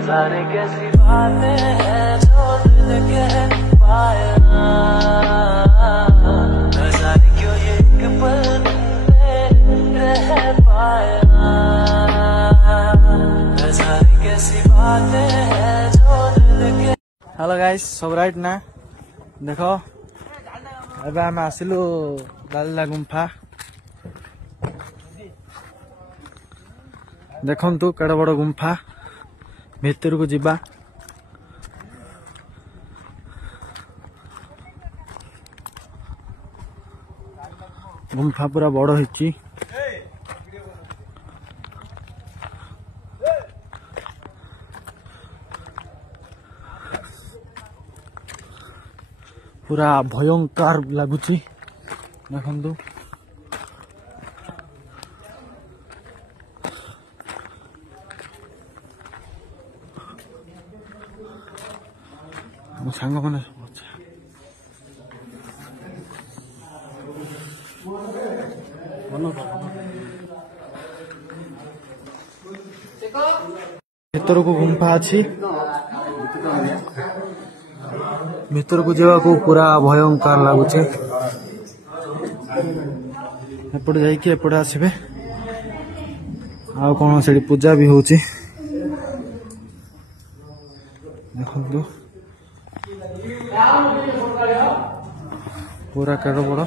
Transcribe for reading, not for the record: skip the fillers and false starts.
नजारे कैसी बातें हैं जो दिल कह पाया ना, नजारे क्यों ये एक पल में रह पाया ना, नजारे कैसी बातें हैं जो दिल के। हेलो गाइस, सब राइट ना? देख एबे आम आसिलु लाला गुंफा। देखंतु केड़ा बड़ गुंफा, भितर को जिबा। गुंफा पूरा बड़ होइची। पूरा भयंकर लगुची देखंतु। मो सांग मैंने भीतर को गुंफा अच्छी, भीतर को जावा को पूरा भयंकर लगुचे। एपटे जाइए एपटे आसबे। आ कौन से पूजा भी होची देखो, पूरा केड़ बड़।